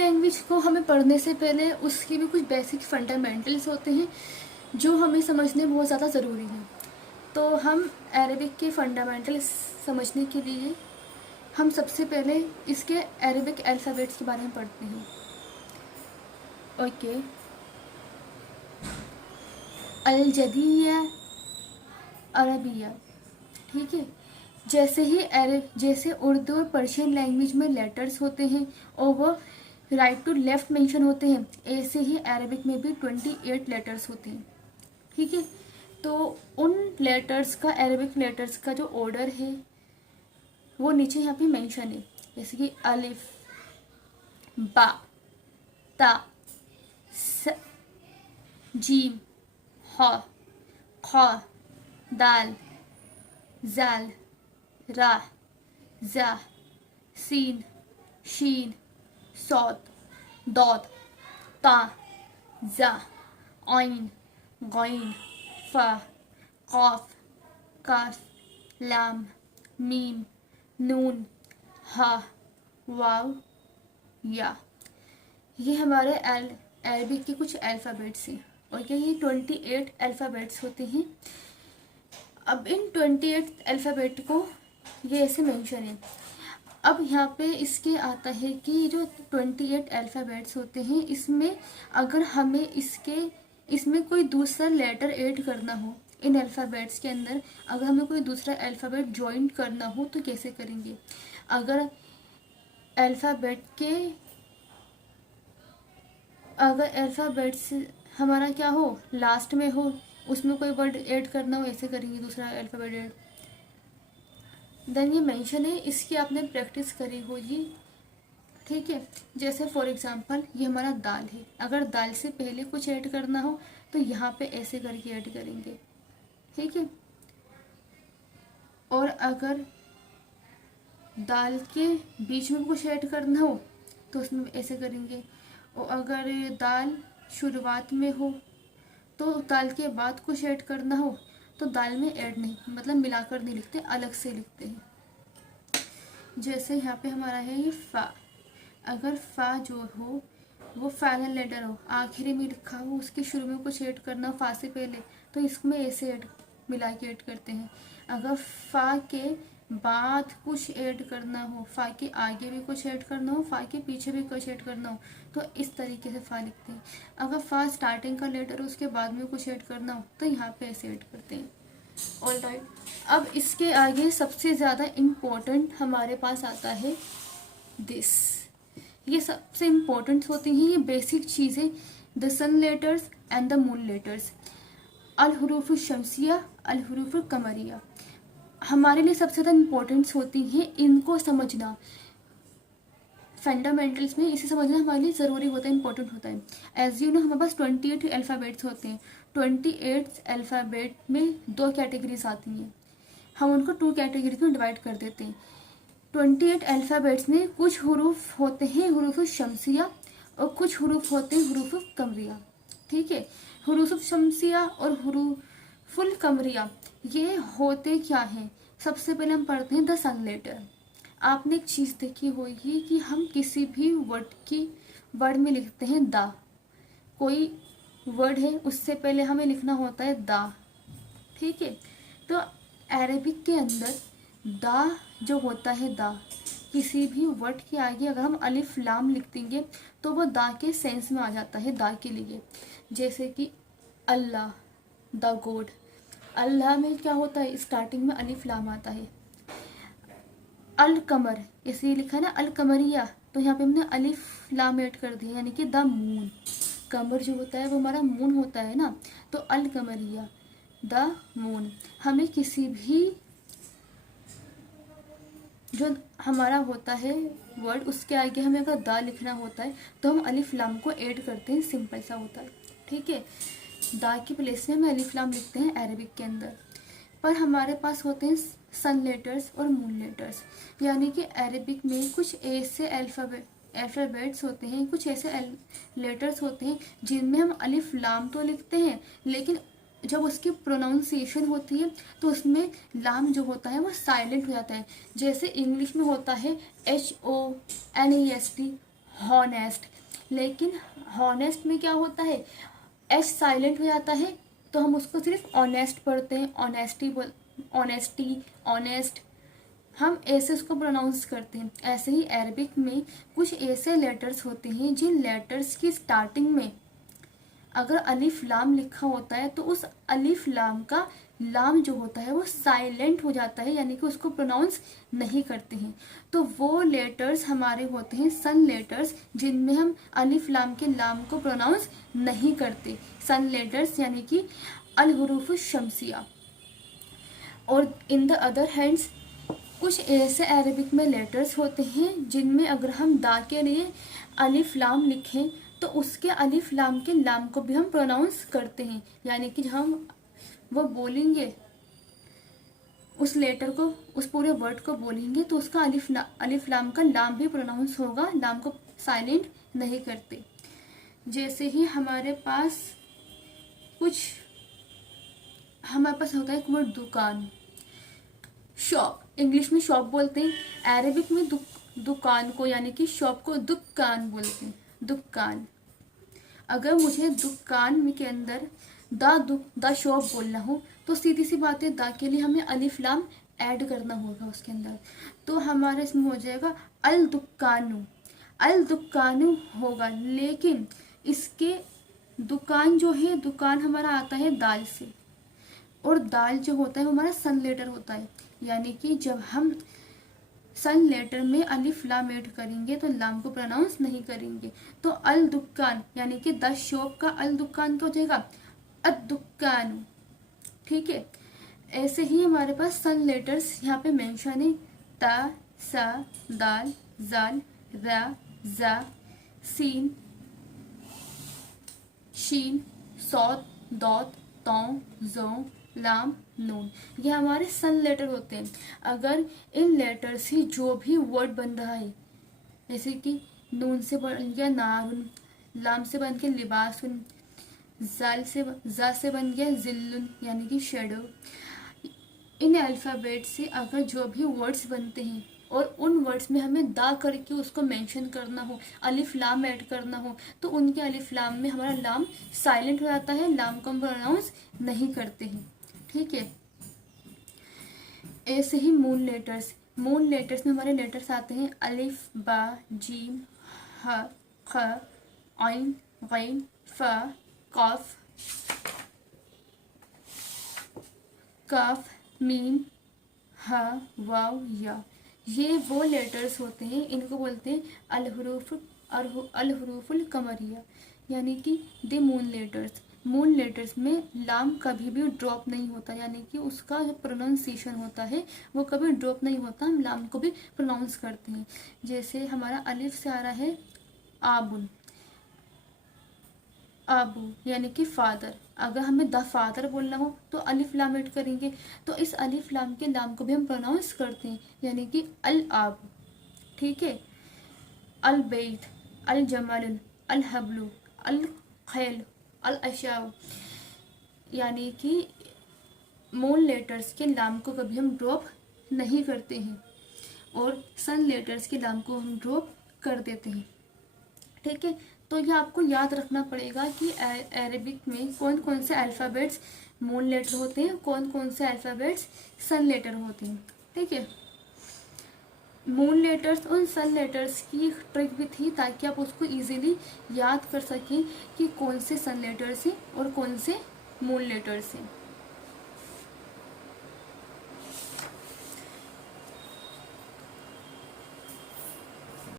Language को हमें पढ़ने से पहले उसके भी कुछ बेसिक फंडामेंटल्स होते हैं जो हमें समझने बहुत ज़्यादा ज़रूरी हैं। तो हम अरेबिक के फंडामेंटल्स समझने के लिए हम सबसे पहले इसके अरेबिक अल्फ़ाबेट्स के बारे में पढ़ते हैं। ओके, अल-जदिया अरबिया, ठीक है। जैसे उर्दू और पर्शियन लैंग्वेज में लेटर्स होते हैं और वो राइट टू लेफ्ट मेंशन होते हैं, ऐसे ही अरबिक में भी 28 लेटर्स होते हैं, ठीक है। तो उन लेटर्स का, अरबिक लेटर्स का जो ऑर्डर है वो नीचे यहाँ पे मेंशन है, जैसे कि अलिफ, बा, ता, स, जीम, हा, खा, दाल, जाल, रा, जा, सीन, शीन, सौद, दौद, ता, जा, आइन, गैन, फा, काफ, काफ, लाम, मीम, नून, हा, वाव, या। ये हमारे अरबिक के कुछ अल्फ़ाबेट्स हैं और ये 28 अल्फ़ाबेट्स होते हैं। अब इन 28 अल्फ़ाबेट को ये ऐसे मेंशन है। अब यहाँ पे इसके आता है कि जो 28 अल्फ़ाबेट्स होते हैं इसमें अगर हमें इसमें कोई दूसरा लेटर ऐड करना हो, इन अल्फ़ाबेट्स के अंदर अगर हमें कोई दूसरा अल्फ़ाबेट ज्वाइन करना हो तो कैसे करेंगे। अगर अल्फ़ाबेट्स हमारा क्या हो, लास्ट में हो, उसमें कोई वर्ड ऐड करना हो, ऐसे करेंगे दूसरा अल्फ़ाबेट ऐड। देन ये मेंशन है, इसकी आपने प्रैक्टिस करी होगी, ठीक है। जैसे फॉर एग्जांपल ये हमारा दाल है, अगर दाल से पहले कुछ ऐड करना हो तो यहाँ पे ऐसे करके ऐड करेंगे, ठीक है। और अगर दाल के बीच में कुछ ऐड करना हो तो उसमें ऐसे करेंगे। और अगर दाल शुरुआत में हो तो दाल के बाद कुछ ऐड करना हो तो दाल में ऐड नहीं, मतलब मिलाकर नहीं लिखते, अलग से लिखते हैं। जैसे यहाँ पे हमारा है ये फा, अगर फा जो हो वो फाइनल लेटर हो, आखिरी में लिखा हो, उसके शुरू में कुछ ऐड करना हो फा से पहले, तो इसमें ऐसे ऐड मिला के ऐड करते हैं। अगर फा के बाद कुछ ऐड करना हो, फा के आगे भी कुछ ऐड करना हो, फा के पीछे भी कुछ ऐड करना हो, तो इस तरीके से फा लिखते हैं। अगर फा स्टार्टिंग का लेटर हो, उसके बाद में कुछ ऐड करना हो तो यहाँ पे ऐसे ऐड करते हैं। ऑल राइट, अब इसके आगे सबसे ज़्यादा इम्पोर्टेंट हमारे पास आता है दिस। ये सबसे इम्पोर्टेंट होती हैं, ये बेसिक चीज़ें, the sun letters and the moon letters, अल हुरूफ शमसिया, अल हुरूफ कमरिया, हमारे लिए सबसे ज़्यादा इम्पोर्टेंट्स होती हैं। इनको समझना फंडामेंटल्स में, इसे समझना हमारे लिए ज़रूरी होता है, इंपॉर्टेंट होता है। एज यू नो हमारे पास 28 अल्फ़ाबेट्स होते हैं। 28 अल्फ़ाबेट में 2 कैटेगरीज आती हैं, हम उनको 2 कैटेगरीज में डिवाइड कर देते हैं। 28 अल्फ़ाबेट्स में कुछ हुरूफ होते हैं हुरूफ शमसिया और कुछ हुरूफ होते हैं हुरूफ कमरिया, ठीक है। हुरूफ शमसिया और हुरूफुल कमरिया ये होते क्या हैं। सबसे पहले हम पढ़ते हैं द सन लेटर। आपने एक चीज़ देखी होगी कि हम किसी भी वर्ड में लिखते हैं दा, कोई वर्ड है उससे पहले हमें लिखना होता है दा, ठीक है। तो अरेबिक के अंदर दा जो होता है, दा किसी भी वर्ड के आगे अगर हम अलिफ लाम लिख देंगे तो वो दा के सेंस में आ जाता है, दा के लिए। जैसे कि अल्लाह, द गॉड, अल्लाह में क्या होता है, स्टार्टिंग में अलिफ लाम आता है। अल कमर, इसलिए लिखा है ना अल कमरिया, तो यहाँ पे हमने अलिफ लाम ऐड कर दिया, यानी कि द मून। कमर जो होता है वो हमारा मून होता है ना, तो अल कमरिया, द मून। हमें किसी भी जो हमारा होता है वर्ड उसके आगे हमें अगर दा लिखना होता है तो हम अलिफ लाम को ऐड करते हैं, सिंपल सा होता है, ठीक है। दा की प्लेस में हम अलिफ लाम लिखते हैं अरेबिक के अंदर। पर हमारे पास होते हैं सन लेटर्स और मून लेटर्स, यानी कि अरेबिक में कुछ ऐसे अल्फ़ाबेट्स होते हैं, कुछ ऐसे लेटर्स होते हैं जिनमें हम अलिफ लाम तो लिखते हैं, लेकिन जब उसकी प्रोनाउंसिएशन होती है तो उसमें लाम जो होता है वो साइलेंट हो जाता है। जैसे इंग्लिश में होता है HONEST, हॉनेस्ट। लेकिन हॉनेस्ट में क्या होता है, एच साइलेंट हो जाता है, तो हम उसको सिर्फ ऑनेस्ट पढ़ते हैं, ऑनेस्टी, ऑनेस्ट, हम ऐसे उसको प्रोनाउंस करते हैं। ऐसे ही अरबिक में कुछ ऐसे लेटर्स होते हैं जिन लेटर्स की स्टार्टिंग में अगर अलिफ लाम लिखा होता है तो उस अलिफ लाम का लाम जो होता है वो साइलेंट हो जाता है, यानी कि उसको प्रोनाउंस नहीं करते हैं। तो वो लेटर्स हमारे होते हैं सन लेटर्स, जिनमें हम अलिफ लाम के लाम को प्रोनाउंस नहीं करते, सन लेटर्स यानी कि अल हुरूफ शम्सिया। और इन द अदर हैंड्स कुछ ऐसे अरबिक में लेटर्स होते हैं जिनमें अगर हम दा के लिए अलिफ लाम लिखें तो उसके अलिफ लाम के लाम को भी हम प्रोनाउंस करते हैं, यानी कि हम वो बोलेंगे उस लेटर को, उस पूरे वर्ड को बोलेंगे तो उसका अलिफ लाम का लाम भी प्रोनाउंस होगा, लाम को साइलेंट नहीं करते। जैसे ही हमारे पास होता है एक वर्ड दुकान, शॉप, इंग्लिश में शॉप बोलते हैं, अरेबिक में दुकान को यानी कि शॉप को दुकान बोलते हैं, दुकान। अगर मुझे दुकान के अंदर द शॉप बोलना हो तो सीधी सी बात है, दा के लिए हमें अलिफ लाम ऐड करना होगा उसके अंदर, तो हमारे इसमें हो जाएगा अल दुकानु, अल दुकानु होगा। लेकिन इसके दुकान जो है, दुकान हमारा आता है दाल से, और दाल जो होता है वो हमारा सन लेटर होता है, यानी कि जब हम सन लेटर में अलिफ लाम ऐड करेंगे तो लाम को प्रोनाउंस नहीं करेंगे। तो अल दुकान यानी कि द शॉप का अल दुकान तो हो जाएगा अद दुकान, ठीक है। ऐसे ही हमारे पास सन लेटर्स यहाँ पे मेंशन है, ता, सा, दाल, जाल, रा, जा, सीन, शीन, सौत, दौत, तौ, जौ, लाम, नून, ये हमारे सन लेटर होते हैं। अगर इन लेटर से जो भी वर्ड बन रहा है, जैसे कि नून से बन गया नारुन, लाम से बन के लिबासुन, जा से बन गया जिल्लुन यानी कि शेडो, इन अल्फ़ाबेट से अगर जो भी वर्ड्स बनते हैं और उन वर्ड्स में हमें दा करके उसको मेंशन करना हो, अलिफ लाम ऐड करना हो, तो उनके अलिफ लाम में हमारा लाम साइलेंट हो जाता है, लाम को हम प्रोनाउंस नहीं करते हैं, ठीक है। ऐसे ही मून लेटर्स में हमारे लेटर्स आते हैं अलिफ, बा, जीम, ह, ख, आइन, गैन, फा, काफ, मीम, हा, वाव, या। ये वो लेटर्स होते हैं, इनको बोलते हैं अल-हुरूफुल कमरिया, यानी कि the moon letters. Moon letters में लाम कभी भी ड्रॉप नहीं होता, यानी कि उसका जो प्रोनाउंसिएशन होता है वो कभी ड्रॉप नहीं होता, हम लाम को भी प्रोनाउंस करते हैं। जैसे हमारा अलिफ से आ रहा है आबुन, आबू यानी कि फादर, अगर हमें द फादर बोलना हो तो अलिफ लाम ऐड करेंगे, तो इस अलिफ लाम के लाम को भी हम प्रोनाउंस करते हैं, यानी कि अल आबू, ठीक है। अल बैत, अल जमाल, अल हबलू, अल खैल, अल अशाव, यानी कि मून लेटर्स के लाम को कभी हम ड्रॉप नहीं करते हैं और सन लेटर्स के लाम को हम ड्रॉप कर देते हैं, ठीक है। तो ये आपको याद रखना पड़ेगा कि अरेबिक में कौन कौन से अल्फ़ाबेट्स मून लेटर होते हैं, कौन कौन से अल्फ़ाबेट्स सन लेटर होते हैं, ठीक है। मून लेटर्स और सन लेटर्स की एक ट्रिक भी थी ताकि आप उसको इजीली याद कर सकें कि कौन से सन लेटर्स हैं और कौन से मून लेटर्स हैं।